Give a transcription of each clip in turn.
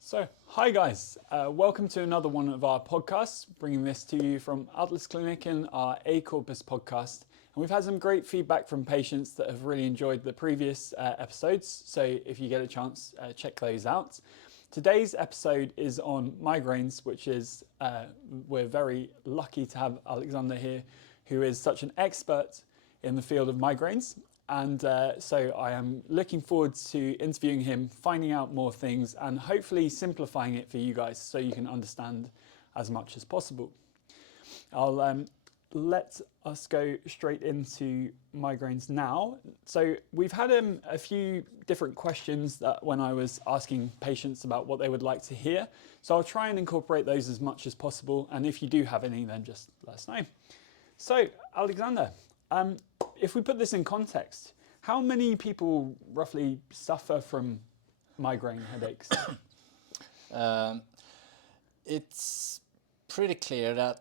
So, hi guys, welcome to another one of our podcasts, bringing this to you from Atlas Clinic and our ACorpus podcast. And we've had some great feedback from patients that have really enjoyed the previous episodes, so if you get a chance, check those out. Today's episode is on migraines, which is, we're very lucky to have Aleksander here, who is such an expert in the field of migraines. And so I am looking forward to interviewing him, finding out more things, and hopefully simplifying it for you guys so you can understand as much as possible. I'll let us go straight into migraines now. So we've had a few different questions that when I was asking patients about what they would like to hear. So I'll try and incorporate those as much as possible. And if you do have any, then just let us know. So Aleksander, if we put this in context, how many people roughly suffer from migraine headaches? It's pretty clear that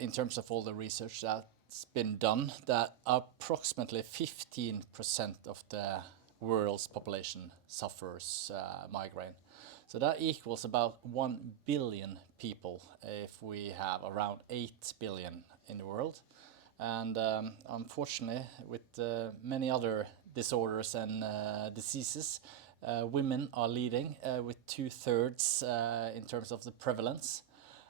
in terms of all the research that's been done, that approximately 15% of the world's population suffers migraine. So that equals about 1 billion people if we have around 8 billion in the world. And unfortunately, with many other disorders and diseases, women are leading with 2/3 in terms of the prevalence.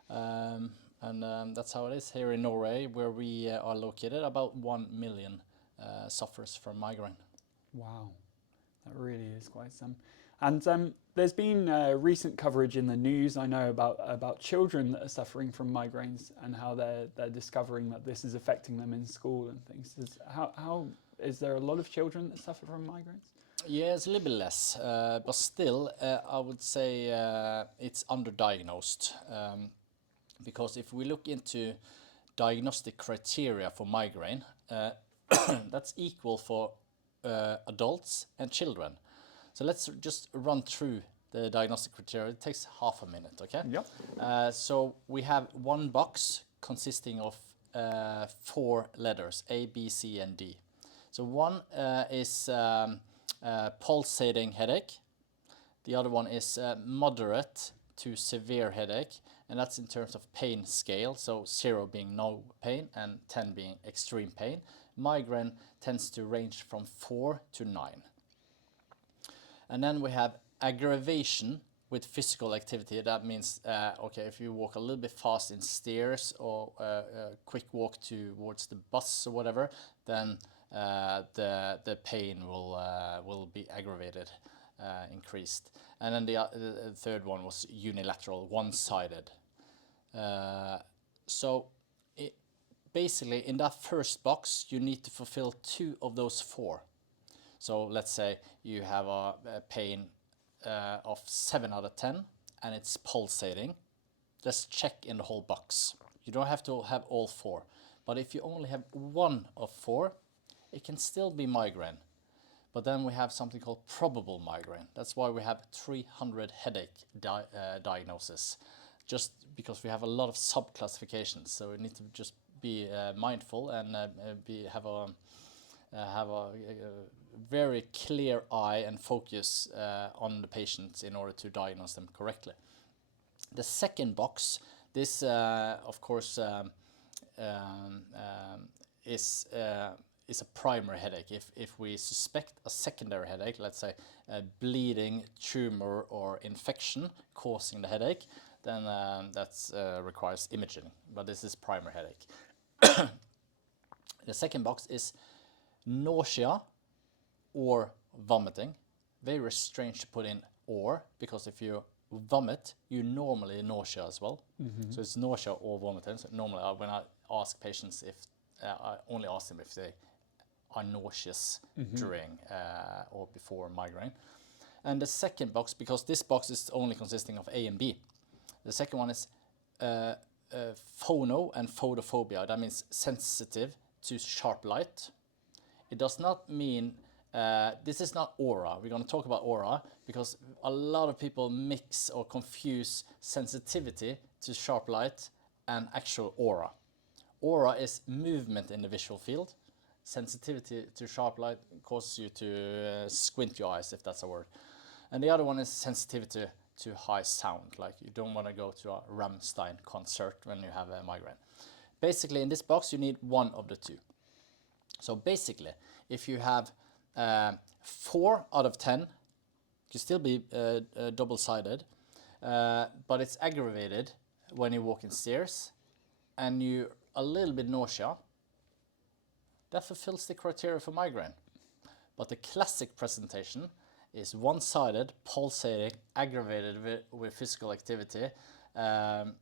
That's how it is here in Norway, where we are located. About 1 million suffers from migraine. Wow, that really is quite some. And there's been recent coverage in the news, I know, about children that are suffering from migraines and how they're discovering that this is affecting them in school and things. Is there a lot of children that suffer from migraines? Yeah, it's a little bit less, but still, I would say it's underdiagnosed. Because if we look into diagnostic criteria for migraine, that's equal for adults and children. So let's just run through the diagnostic criteria. It takes half a minute, okay? Yep. So we have one box consisting of 4 letters, A, B, C, and D. So one is pulsating headache. The other one is moderate to severe headache, and that's in terms of pain scale. So 0 being no pain and 10 being extreme pain. Migraine tends to range from 4 to 9. And then we have aggravation with physical activity. That means, okay, if you walk a little bit fast in stairs or a quick walk towards the bus or whatever, then the pain will be aggravated, increased. And then the third one was unilateral, one-sided. So basically, in that first box, you need to fulfill 2 of those 4. So let's say you have a pain of 7 out of 10 and it's pulsating. Just check in the whole box. You don't have to have all 4. But if you only have 1 of 4, it can still be migraine. But then we have something called probable migraine. That's why we have 300 headache diagnoses. Just because we have a lot of sub-classifications. So we need to just be mindful and have a very clear eye and focus on the patients in order to diagnose them correctly. The second box, this of course is a primary headache. If we suspect a secondary headache, let's say a bleeding, tumor or infection causing the headache, then that requires imaging, but this is primary headache. The second box is nausea or vomiting. Very strange to put in or, because if you vomit, you normally nausea as well. Mm-hmm. So it's nausea or vomiting. So normally when I ask patients I only ask them if they are nauseous during or before migraine. And the second box, because this box is only consisting of A and B, the second one is phono and photophobia. That means sensitive to sharp light. It does not mean, this is not aura. We're going to talk about aura because a lot of people mix or confuse sensitivity to sharp light and actual aura. Aura is movement in the visual field. Sensitivity to sharp light causes you to squint your eyes, if that's a word. And the other one is sensitivity to high sound. Like you don't want to go to a Rammstein concert when you have a migraine. Basically, in this box, you need one of the two. So basically, if you have 4 out of 10, it can still be double-sided, but it's aggravated when you walk in stairs and you're a little bit nausea, that fulfills the criteria for migraine. But the classic presentation is one-sided, pulsating, aggravated with physical activity, and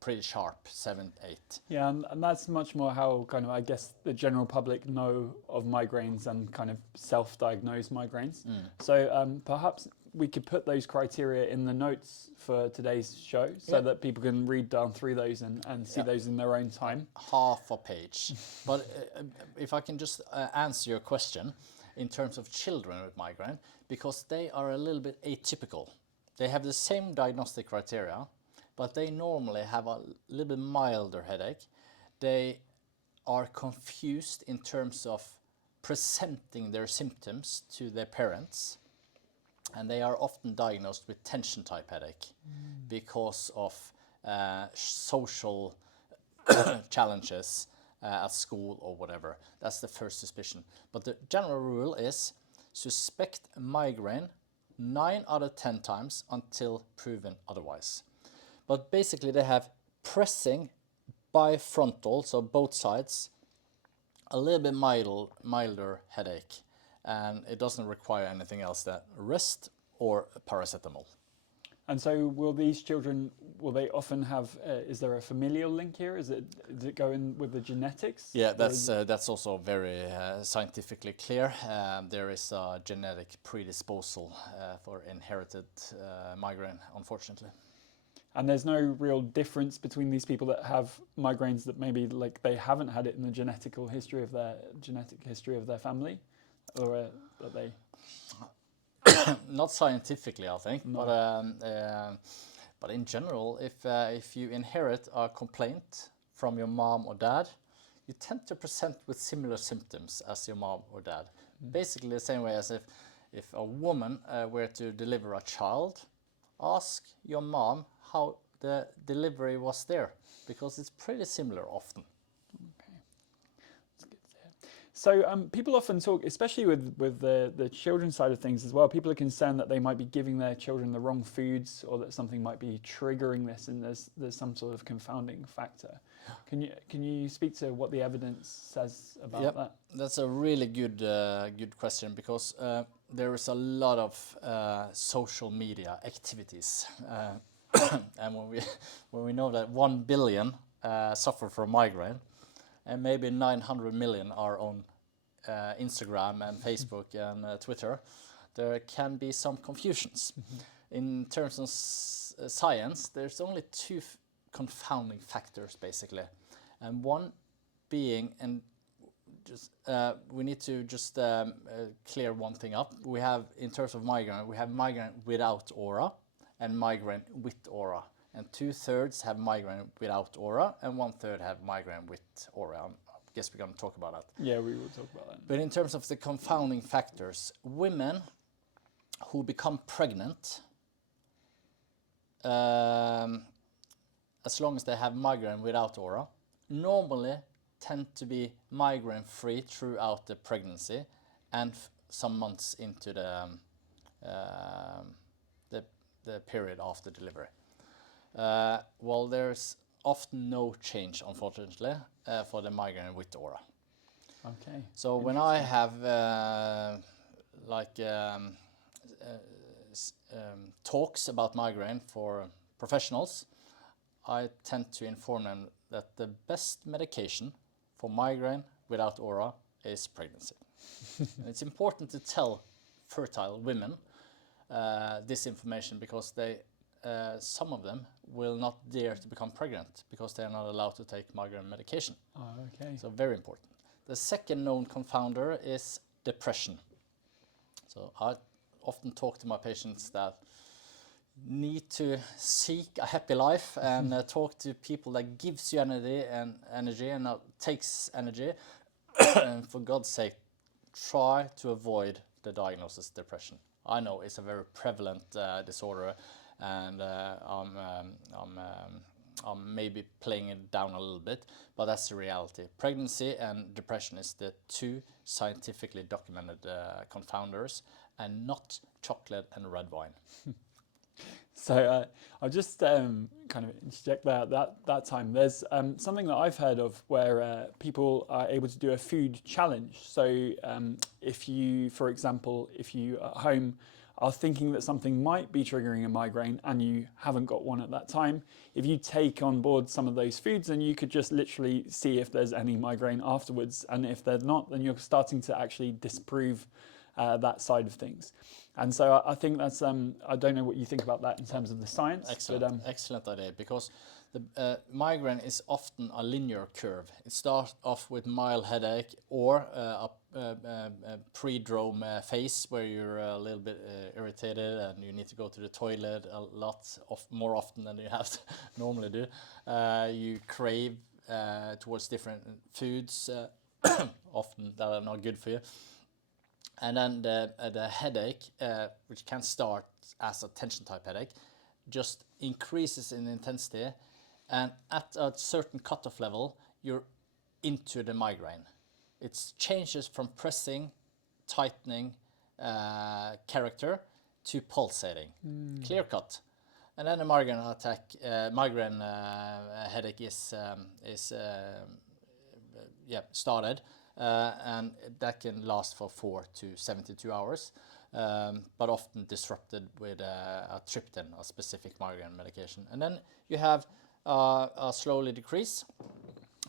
pretty sharp, 7, 8. Yeah, and that's much more how kind of, I guess, the general public know of migraines and kind of self-diagnose migraines. So perhaps we could put those criteria in the notes for today's show so that people can read down through those and see those in their own time. Half a page. But if I can just answer your question in terms of children with migraine, because they are a little bit atypical. They have the same diagnostic criteria, but they normally have a little bit milder headache. They are confused in terms of presenting their symptoms to their parents, and they are often diagnosed with tension type headache because of social challenges at school or whatever. That's the first suspicion. But the general rule is suspect migraine 9 out of 10 times until proven otherwise. But basically they have pressing bifrontal, so both sides, a little bit milder headache, and it doesn't require anything else than rest or paracetamol. And so will these children, will they often have, is there a familial link here? Does it go in with the genetics? Yeah, that's also very scientifically clear. There is a genetic predisposal for inherited migraine, unfortunately. And there's no real difference between these people that have migraines that maybe like they haven't had it in the genetic history of their family, or that they. Not scientifically, I think, No. but in general, if you inherit a complaint from your mom or dad, you tend to present with similar symptoms as your mom or dad. Basically the same way as if a woman were to deliver a child, ask your mom how the delivery was there, because it's pretty similar often. So people often talk, especially with the children's side of things as well, people are concerned that they might be giving their children the wrong foods, or that something might be triggering this, and there's some sort of confounding factor. Can you speak to what the evidence says about that? That's a really good question, because there is a lot of social media activities, and when we know that 1 billion suffer from migraine, and maybe 900 million are on Instagram and Facebook and Twitter, there can be some confusions. In terms of science, there's only 2 confounding factors, basically. And one being, and just we need to just clear one thing up. We have, in terms of migraine, we have migraine without aura and migraine with aura. And 2/3 have migraine without aura, and 1/3 have migraine with aura. I guess we're going to talk about that. Yeah, we will talk about that. But in terms of the confounding factors, women who become pregnant, as long as they have migraine without aura, normally tend to be migraine-free throughout the pregnancy and some months into the period after delivery. Well, there's often no change, unfortunately, for the migraine with aura. Okay. So when I have talks about migraine for professionals, I tend to inform them that the best medication for migraine without aura is pregnancy. And it's important to tell fertile women this information, because some of them will not dare to become pregnant because they are not allowed to take migraine medication. Oh, okay. So very important. The second known confounder is depression. So I often talk to my patients that need to seek a happy life and talk to people that gives you energy and takes energy. And for God's sake, try to avoid the diagnosis depression. I know it's a very prevalent disorder, and I'm maybe playing it down a little bit, but that's the reality. Pregnancy and depression is the two scientifically documented confounders, and not chocolate and red wine. So I'll just kind of interject that time. There's something that I've heard of where people are able to do a food challenge. So if you, for example, if you at home are thinking that something might be triggering a migraine and you haven't got one at that time, if you take on board some of those foods, then you could just literally see if there's any migraine afterwards. And if they're not, then you're starting to actually disprove that side of things. And so I think that's, I don't know what you think about that in terms of the science. Excellent, but, excellent idea, because the migraine is often a linear curve. It starts off with mild headache or a pre-drome phase where you're a little bit irritated and you need to go to the toilet a lot more often than you have to normally do. You crave towards different foods, often that are not good for you. And then the headache, which can start as a tension type headache, just increases in intensity, and at a certain cutoff level, you're into the migraine. It changes from pressing, tightening character to pulsating, clear cut. And then the migraine attack, headache is started. And that can last for 4 to 72 hours, but often disrupted with a triptan, a specific migraine medication. And then you have a slowly decrease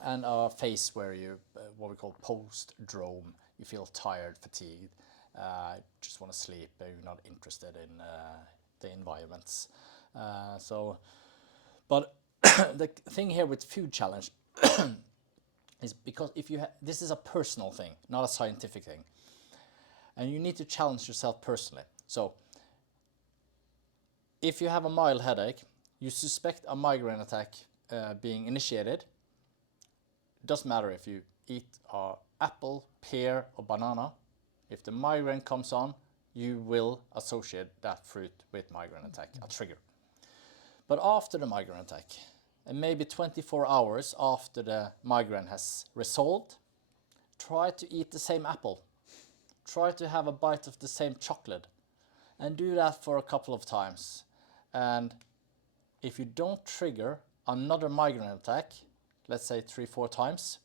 and a phase where you, what we call post-drome, you feel tired, fatigued, just want to sleep, you're not interested in the environments. But the thing here with food challenge is because if you this is a personal thing, not a scientific thing, and you need to challenge yourself personally. So if you have a mild headache, you suspect a migraine attack being initiated, it doesn't matter if you eat an apple, pear or banana. If the migraine comes on, you will associate that fruit with migraine attack, a trigger. But after the migraine attack, and maybe 24 hours after the migraine has resolved, try to eat the same apple. Try to have a bite of the same chocolate, and do that for a couple of times. And if you don't trigger another migraine attack, let's say 3-4 times,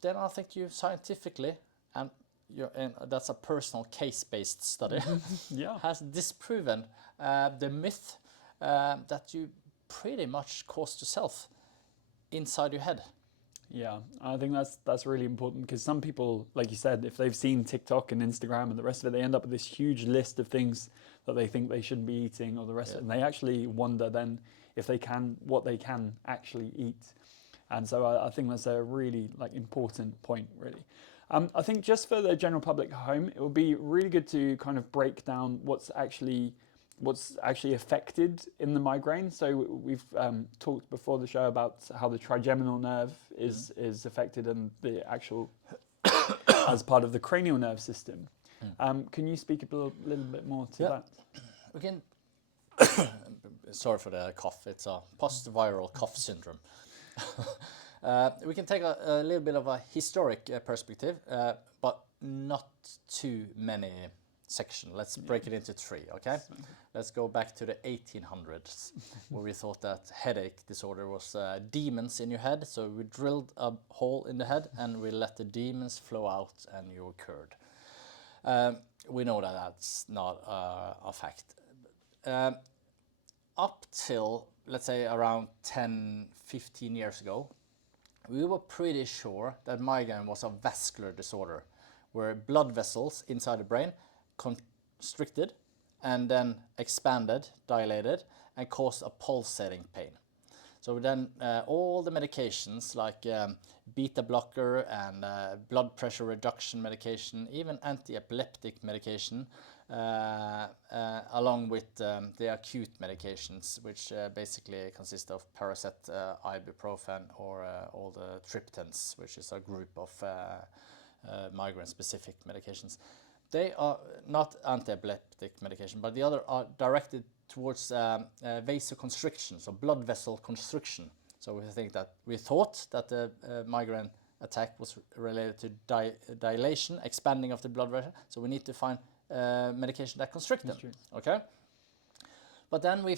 then I think you scientifically, and that's a personal case-based study, has disproven the myth that you pretty much caused yourself inside your head. Yeah, I think that's really important, because some people, like you said, if they've seen TikTok and Instagram and the rest of it, they end up with this huge list of things that they think they shouldn't be eating or the rest of it, and they actually wonder then if they can, what they can actually eat. And so I think that's a really important point, really. I think just for the general public at home, it would be really good to kind of break down what's actually affected in the migraine. So we've talked before the show about how the trigeminal nerve is affected, and the actual as part of the cranial nerve system. Can you speak a little bit more to that? We can. Sorry for the cough. It's a post-viral cough syndrome. We can take a little bit of a historic perspective, but not too many sections. Let's break it into 3, okay? Let's go back to the 1800s, where we thought that headache disorder was demons in your head. So we drilled a hole in the head and we let the demons flow out and you were cured. We know that that's not a fact. Up till, let's say, around 10-15 years ago, we were pretty sure that migraine was a vascular disorder, where blood vessels inside the brain constricted and then expanded, dilated, and caused a pulsating pain. So then all the medications like beta blocker and blood pressure reduction medication, even anti-epileptic medication, along with the acute medications, which basically consist of Paracet, ibuprofen, or all the triptans, which is a group of migraine-specific medications. they are not anti-epileptic medication, but the other are directed towards vasoconstriction, so blood vessel constriction. So we thought that the migraine attack was related to dilation, expanding of the blood vessel. So we need to find medication that constrict them. Okay. But then we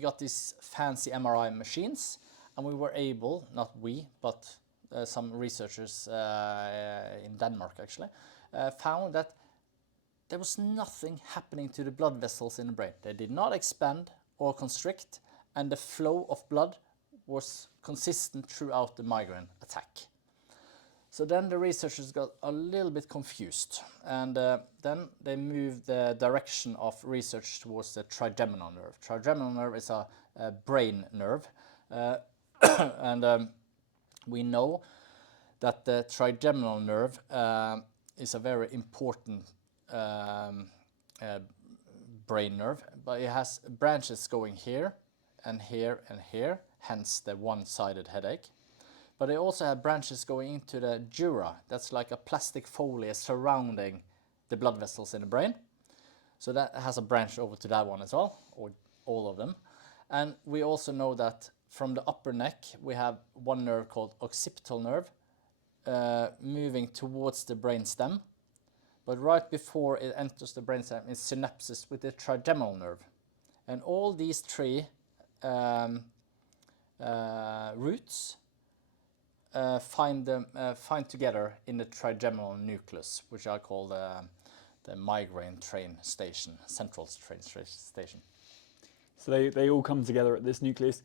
got these fancy MRI machines, and we were able, not we, but some researchers in Denmark actually, found that there was nothing happening to the blood vessels in the brain. They did not expand or constrict, and the flow of blood was consistent throughout the migraine attack. So then the researchers got a little bit confused, and then they moved the direction of research towards the trigeminal nerve. Trigeminal nerve is a brain nerve, and we know that the trigeminal nerve is a very important brain nerve, but it has branches going here and here and here, hence the one-sided headache. But it also has branches going into the dura. That's like a plastic folia surrounding the blood vessels in the brain. So that has a branch over to that one as well, or all of them. And we also know that from the upper neck, we have one nerve called occipital nerve moving towards the brain stem. But right before it enters the brainstem is synapses with the trigeminal nerve. And all these three roots find together in the trigeminal nucleus, which I call the migraine train station, central train station. So they all come together at this nucleus.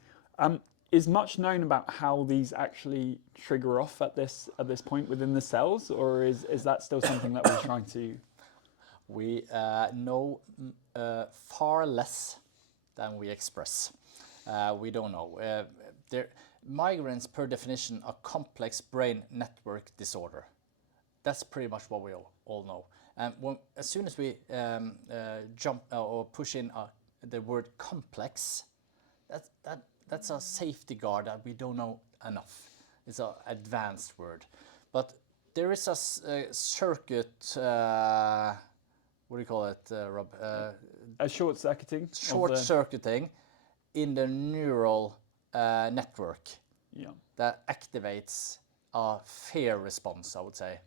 Is much known about how these actually trigger off at this point within the cells, or is that still something that we're trying to? We know far less than we express. We don't know. Migraines, per definition, are complex brain network disorder. That's pretty much what we all know. And as soon as we jump or push in the word complex, that's a safety guard that we don't know enough. It's an advanced word. But there is a circuit, what do you call it, Rob? A short-circuiting? Short-circuiting in the neural network that activates a fear response, I would say,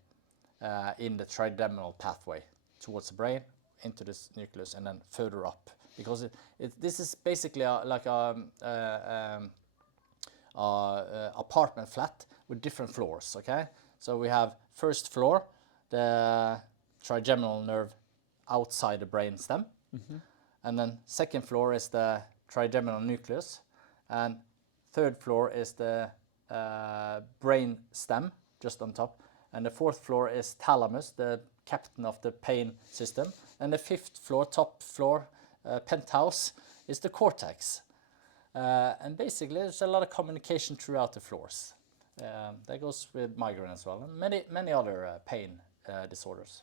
in the trigeminal pathway towards the brain, into this nucleus, and then further up. Because this is basically like a apartment flat with different floors, okay? So we have first floor, the trigeminal nerve outside the brain stem. And then second floor is the trigeminal nucleus. And third floor is the brain stem, just on top. And the fourth floor is thalamus, the captain of the pain system. And the fifth floor, top floor, penthouse, is the cortex. And basically there's a lot of communication throughout the floors. That goes with migraine as well, and many other pain disorders.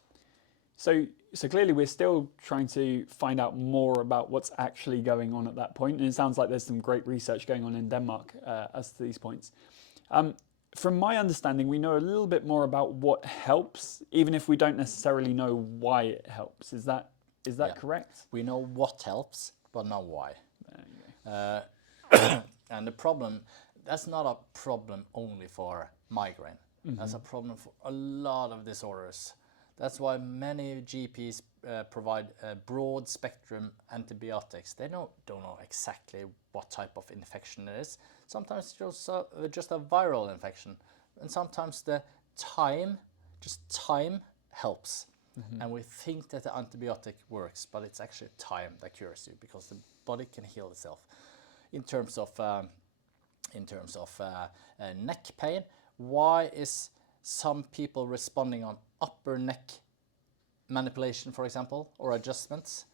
So clearly we're still trying to find out more about what's actually going on at that point, and it sounds like there's some great research going on in Denmark as to these points. From my understanding, we know a little bit more about what helps, even if we don't necessarily know why it helps. Is that correct? We know what helps, but not why. And the problem, that's not a problem only for migraine. That's a problem for a lot of disorders. That's why many GPs provide broad spectrum antibiotics. They don't know exactly what type of infection it is. Sometimes it's just a viral infection, and sometimes the time helps. And we think that the antibiotic works, but it's actually time that cures you, because the body can heal itself. In terms of neck pain, why is some people responding on upper neck manipulation, for example, or adjustments,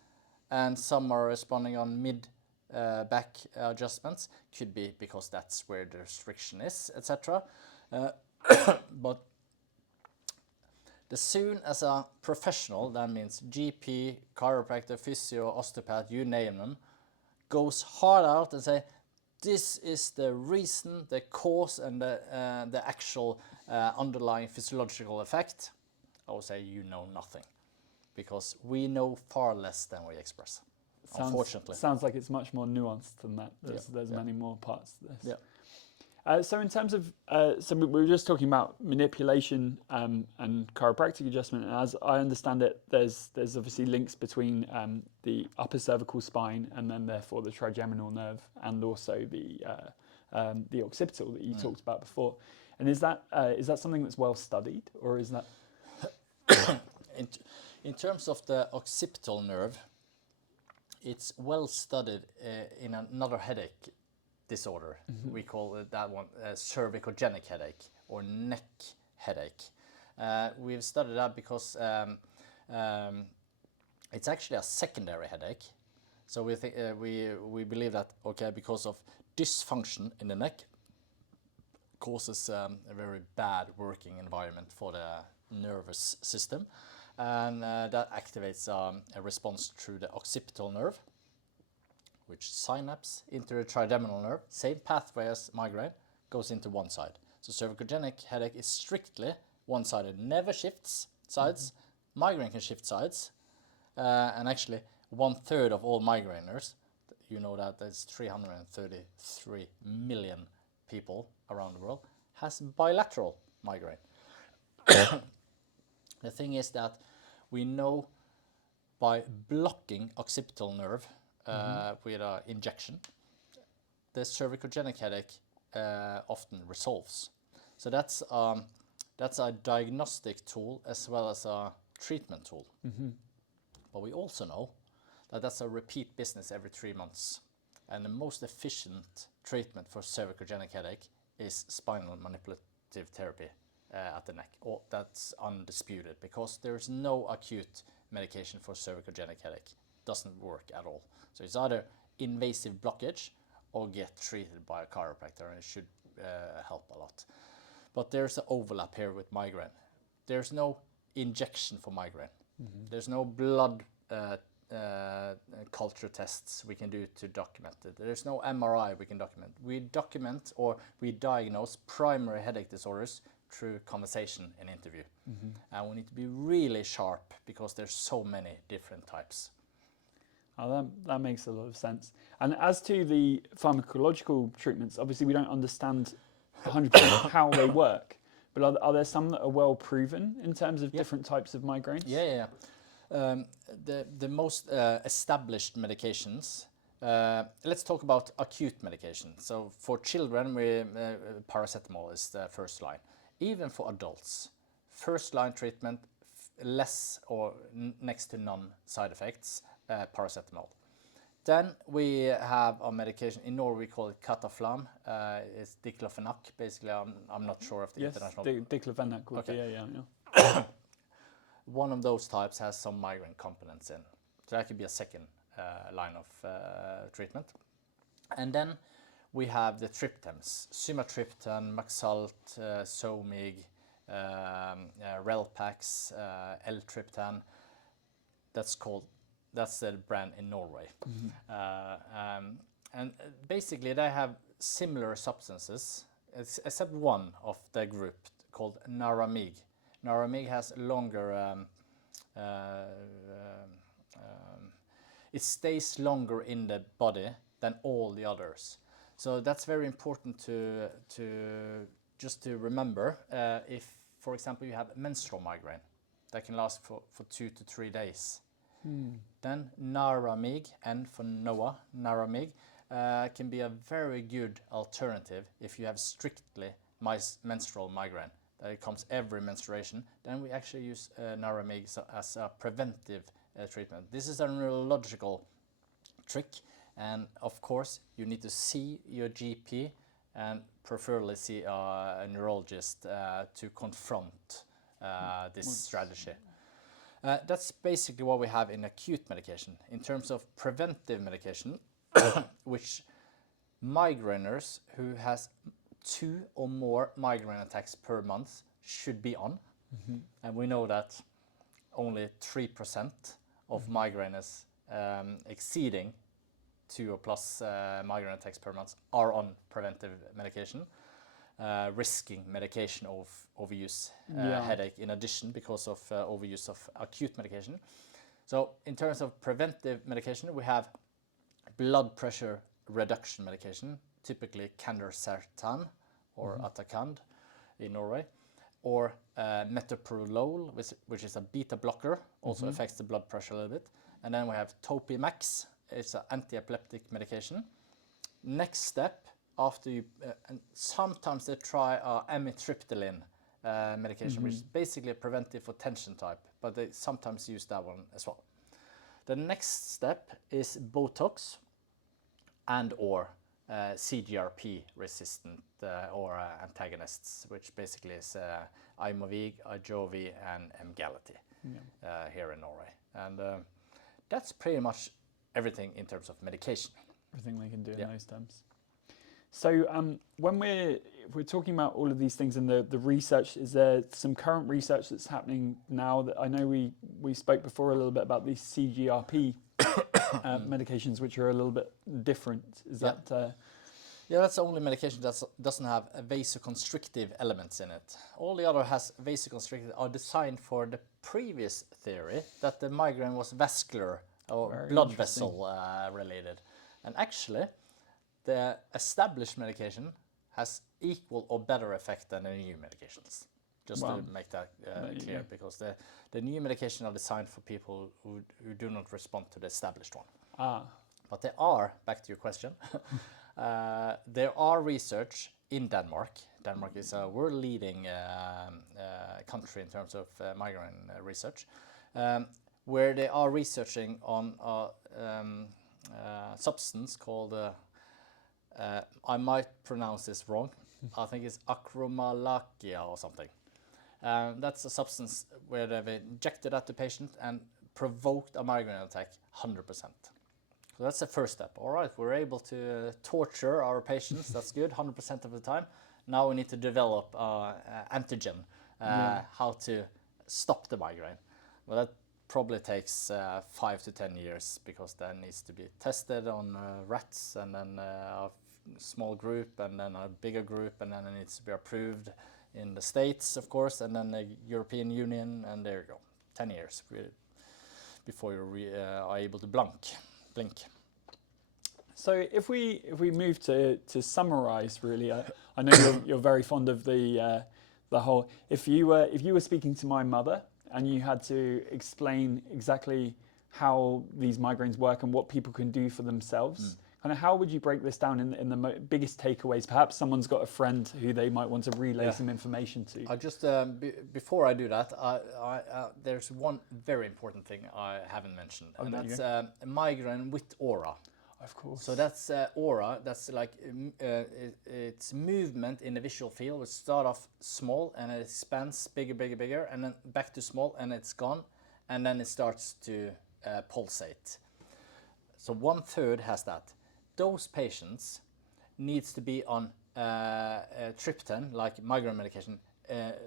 and some are responding on mid back adjustments? Could be because that's where the restriction is, etc. But as soon as a professional, that means GP, chiropractor, physio, osteopath, you name them, goes hard out and say, this is the reason, the cause, and the actual underlying physiological effect, I would say you know nothing, because we know far less than we express. Unfortunately. Sounds like it's much more nuanced than that. There's many more parts to this. So in terms of, so we were just talking about manipulation and chiropractic adjustment, and as I understand it, there's obviously links between the upper cervical spine and then therefore the trigeminal nerve, and also the occipital that you talked about before. And is that something that's well studied, or is that? In terms of the occipital nerve, it's well studied in another headache disorder. We call that one cervicogenic headache or neck headache. We've studied that because it's actually a secondary headache. So we think we believe that because of dysfunction in the neck causes a very bad working environment for the nervous system, and that activates a response through the occipital nerve, which synapse into the trigeminal nerve, same pathway as migraine, goes into one side. So cervicogenic headache is strictly one-sided, never shifts sides. Migraine can shift sides, and actually 1/3 of all migraineurs, you know that there's 333 million people around the world, has bilateral migraine. The thing is that we know by blocking occipital nerve with an injection, the cervicogenic headache often resolves. So that's a diagnostic tool as well as a treatment tool. But we also know that that's a repeat business every 3 months. And the most efficient treatment for cervicogenic headache is spinal manipulative therapy at the neck. That's undisputed, because there's no acute medication for cervicogenic headache. Doesn't work at all. So it's either invasive blockage or get treated by a chiropractor, and it should help a lot. But there's an overlap here with migraine. There's no injection for migraine. There's no blood culture tests we can do to document it. There's no MRI we can document. We document or we diagnose primary headache disorders through conversation and interview. And we need to be really sharp because there's so many different types. Oh, that makes a lot of sense. And as to the pharmacological treatments, obviously we don't understand 100% how they work, but are there some that are well proven in terms of different types of migraines? Yeah. The most established medications, let's talk about acute medication. So for children, paracetamol is the first line. Even for adults, first line treatment, less or next to none side effects, paracetamol. Then we have a medication, in Norway we call it Cataflam, it's diclofenac, basically. I'm not sure of the international. Yes, diclofenac would be, yeah. One of those types has some migraine components in. So that could be a second line of treatment. And then we have the triptans, sumatriptan, Maxalt, Zomig, Relpax, L-triptan. That's the brand in Norway. And basically they have similar substances, except one of the group called Naramig. Naramig has longer, it stays longer in the body than all the others. So that's very important to remember. If, for example, you have menstrual migraine that can last for 2 to 3 days, then Naramig, and for Noah, Naramig, can be a very good alternative if you have strictly menstrual migraine. It comes every menstruation. Then we actually use Naramig as a preventive treatment. This is a neurological trick, and of course you need to see your GP and preferably see a neurologist to confront this strategy. That's basically what we have in acute medication. In terms of preventive medication, which migraineurs who has 2 or more migraine attacks per month should be on. And we know that only 3% of migraineurs exceeding 2 or plus migraine attacks per month are on preventive medication. risking medication of overuse Yeah. headache in addition because of overuse of acute medication. So in terms of preventive medication, we have blood pressure reduction medication, typically Candersertan or Atacand in Norway, or metoprolol, which is a beta blocker, also affects the blood pressure a little bit. And then we have Topimax, it's an anti-epileptic medication. Next step, after you, and sometimes they try amitriptyline medication, which is basically a preventive for tension type, but they sometimes use that one as well. The next step is Botox and or CGRP resistant or antagonists, which basically is Aimovig, Ajovy, and Emgality here in Norway. And that's pretty much everything in terms of medication. Everything we can do in those terms. So when we're talking about all of these things and the research, is there some current research that's happening now? That I know we spoke before a little bit about these CGRP medications, which are a little bit different. Is that? Yeah, that's the only medication that doesn't have vasoconstrictive elements in it. All the other has vasoconstrictive are designed for the previous theory that the migraine was vascular or Very blood vessel related. And actually, the established medication has equal or better effect than the new medications. Just to make that clear, because the new medications are designed for people who do not respond to the established one. But there are, back to your question, there are research in Denmark. Denmark is a world-leading country in terms of migraine research, where they are researching on a substance called, I might pronounce this wrong, I think it's acromalacia or something. That's a substance where they've injected at the patient and provoked a migraine attack 100%. So that's the first step. All right, we're able to torture our patients. That's good, 100% of the time. Now we need to develop antigen, how to stop the migraine. Well, that probably takes 5 to 10 years, because that needs to be tested on rats, and then a small group, and then a bigger group, and then it needs to be approved in the States, of course, and then the European Union, and there you go. 10 years before you are able to blink. So if we move to summarize, really, I know you're very fond of the whole. If you were speaking to my mother and you had to explain exactly how these migraines work and what people can do for themselves, kind of how would you break this down in the biggest takeaways? Perhaps someone's got a friend who they might want to relay some information to. I just before I do that, there's one very important thing I haven't mentioned, and that's migraine with aura. Of course. So that's aura. That's like it's movement in the visual field. It starts off small and it expands bigger, and then back to small, and it's gone, and then it starts to pulsate. So 1/3 has that. Those patients needs to be on triptan, like migraine medication,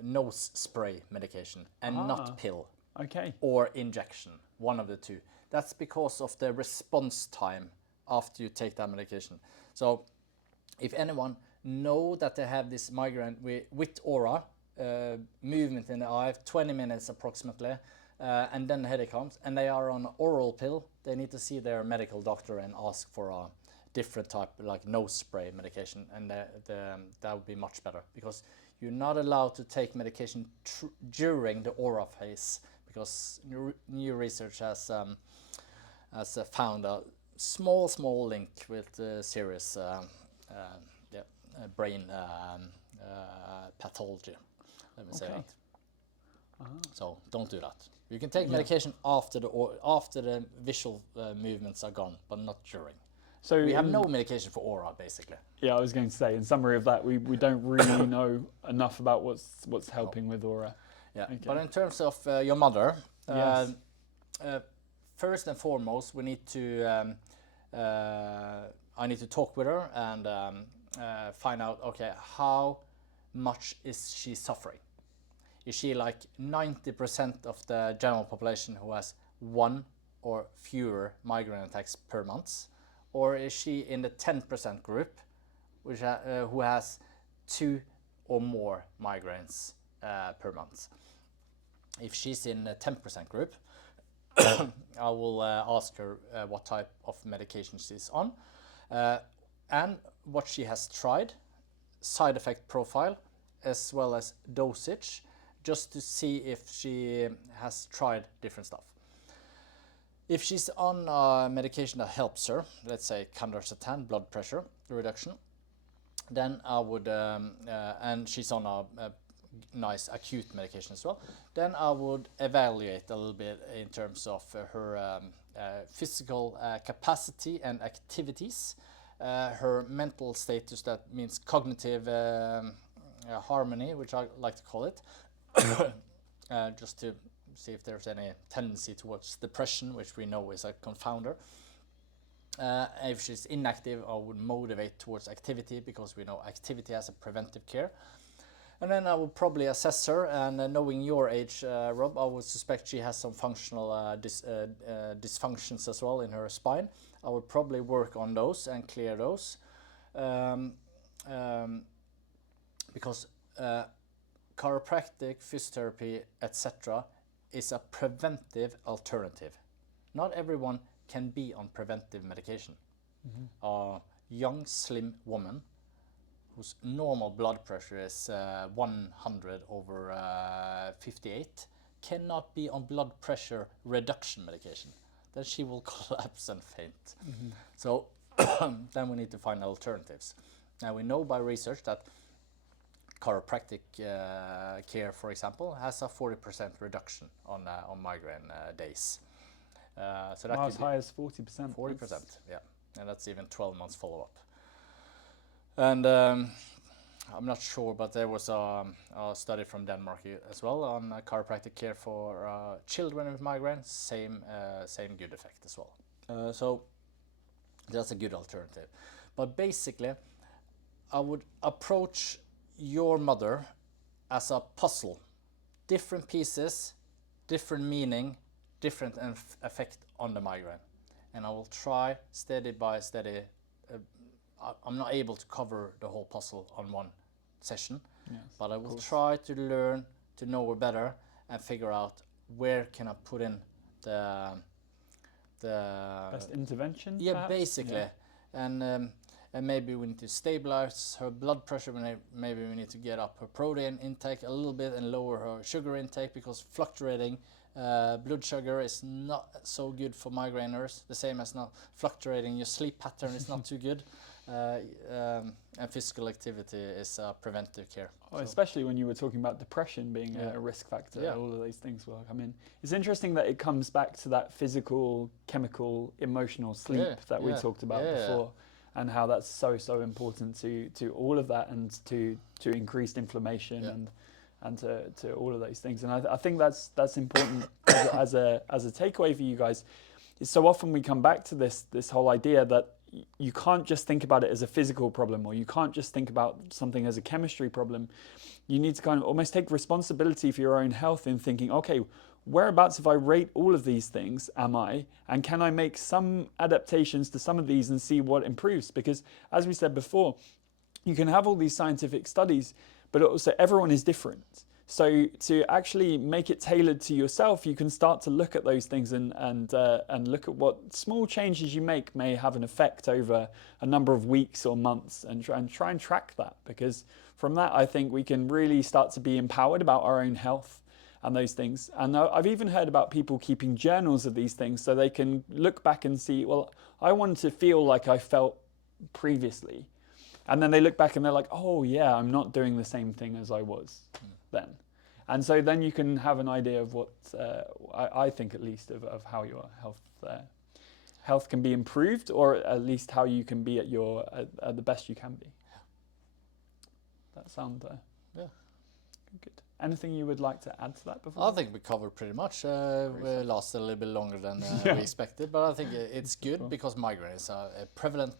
nose spray medication, and not pill. Okay. Or injection, one of the two. That's because of the response time after you take that medication. So if anyone know that they have this migraine with aura, movement in the eye, 20 minutes approximately, and then the headache comes, and they are on oral pill, they need to see their medical doctor and ask for a different type, like nose spray medication, and that would be much better, because you're not allowed to take medication during the aura phase, because new research has found a small link with serious brain pathology. Let me say that. So don't do that. You can take medication after the visual movements are gone, but not during. So we have no medication for aura, basically. Yeah, I was going to say, in summary of that, we don't really know enough about what's helping with aura. Yeah, okay. But in terms of your mother, first and foremost, we need to I need to talk with her and find out, okay, how much is she suffering? Is she like 90% of the general population who has 1 or fewer migraine attacks per month? Or is she in the 10% group, which who has 2 or more migraines per month. If she's in a 10% group, I will ask her what type of medication she's on and what she has tried, side effect profile, as well as dosage, just to see if she has tried different stuff. If she's on a medication that helps her, let's say candesatan, blood pressure reduction, then I would, and she's on a nice acute medication as well, then I would evaluate a little bit in terms of her physical capacity and activities, her mental status, that means cognitive harmony, which I like to call it, just to see if there's any tendency towards depression, which we know is a confounder. If she's inactive, I would motivate towards activity, because we know activity has a preventive care. And then I would probably assess her, and knowing your age, Rob, I would suspect she has some functional dysfunctions as well in her spine. I would probably work on those and clear those, because chiropractic, physiotherapy, etc. is a preventive alternative. Not everyone can be on preventive medication. A young, slim woman whose normal blood pressure is 100 over 58 cannot be on blood pressure reduction medication. Then she will collapse and faint. So then we need to find alternatives. Now we know by research that chiropractic care, for example, has a 40% reduction on migraine days. So that as high as 40%. 40%, yeah, and that's even 12 months follow-up. And I'm not sure, but there was a study from Denmark as well on chiropractic care for children with migraine. Same good effect as well. So that's a good alternative. But basically, I would approach your mother as a puzzle. Different pieces, different meaning, different effect on the migraine. And I will try steady by steady. I'm not able to cover the whole puzzle on one session, but I will try to learn to know her better and figure out where can I put in the best intervention. Yeah, perhaps? basically, and maybe we need to stabilize her blood pressure. Maybe we need to get up her protein intake a little bit and lower her sugar intake, because fluctuating blood sugar is not so good for migraineurs. The same as not fluctuating your sleep pattern is not too good. And physical activity is preventive care. Oh, especially when you were talking about depression being a risk factor, all of these things will come in. It's interesting that it comes back to that physical, chemical, emotional sleep that we talked about before, and how that's so important to all of that, and to increased inflammation and to all of those things. And I think that's important as a takeaway for you guys. Is so often we come back to this whole idea that you can't just think about it as a physical problem, or you can't just think about something as a chemistry problem. You need to kind of almost take responsibility for your own health in thinking, okay, whereabouts, if I rate all of these things, am I? And can I make some adaptations to some of these and see what improves? Because as we said before, you can have all these scientific studies, but also everyone is different. So to actually make it tailored to yourself, you can start to look at those things and look at what small changes you make may have an effect over a number of weeks or months, and try and track that. Because from that, I think we can really start to be empowered about our own health and those things. And I've even heard about people keeping journals of these things, so they can look back and see, well, I want to feel like I felt previously. And then they look back and they're like, oh yeah, I'm not doing the same thing as I was then. And so then you can have an idea of what, I think at least, of how your health can be improved, or at least how you can be at the best you can be. That sound good. Anything you would like to add to that before? I think we covered pretty much. We lasted a little bit longer than we expected, but I think it's good because migraine is a prevalent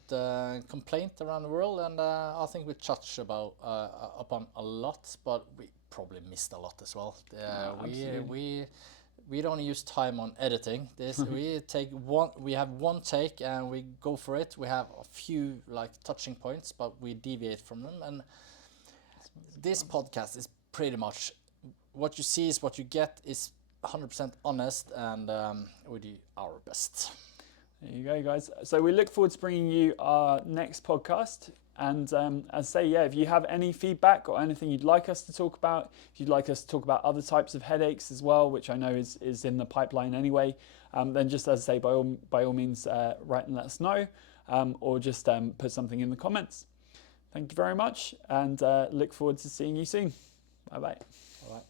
complaint around the world, and I think we touched upon a lot, but we probably missed a lot as well. We don't use time on editing this. We have one take and we go for it. We have a few touching points, but we deviate from them, and This podcast is pretty much what you see is what you get, is 100% honest, and we do our best. There you go, guys. So we look forward to bringing you our next podcast. And as I say, yeah, if you have any feedback or anything you'd like us to talk about, if you'd like us to talk about other types of headaches as well, which I know is in the pipeline anyway, then just as I say, by all means, write and let us know, or just put something in the comments. Thank you very much, and look forward to seeing you soon. Bye-bye. All right.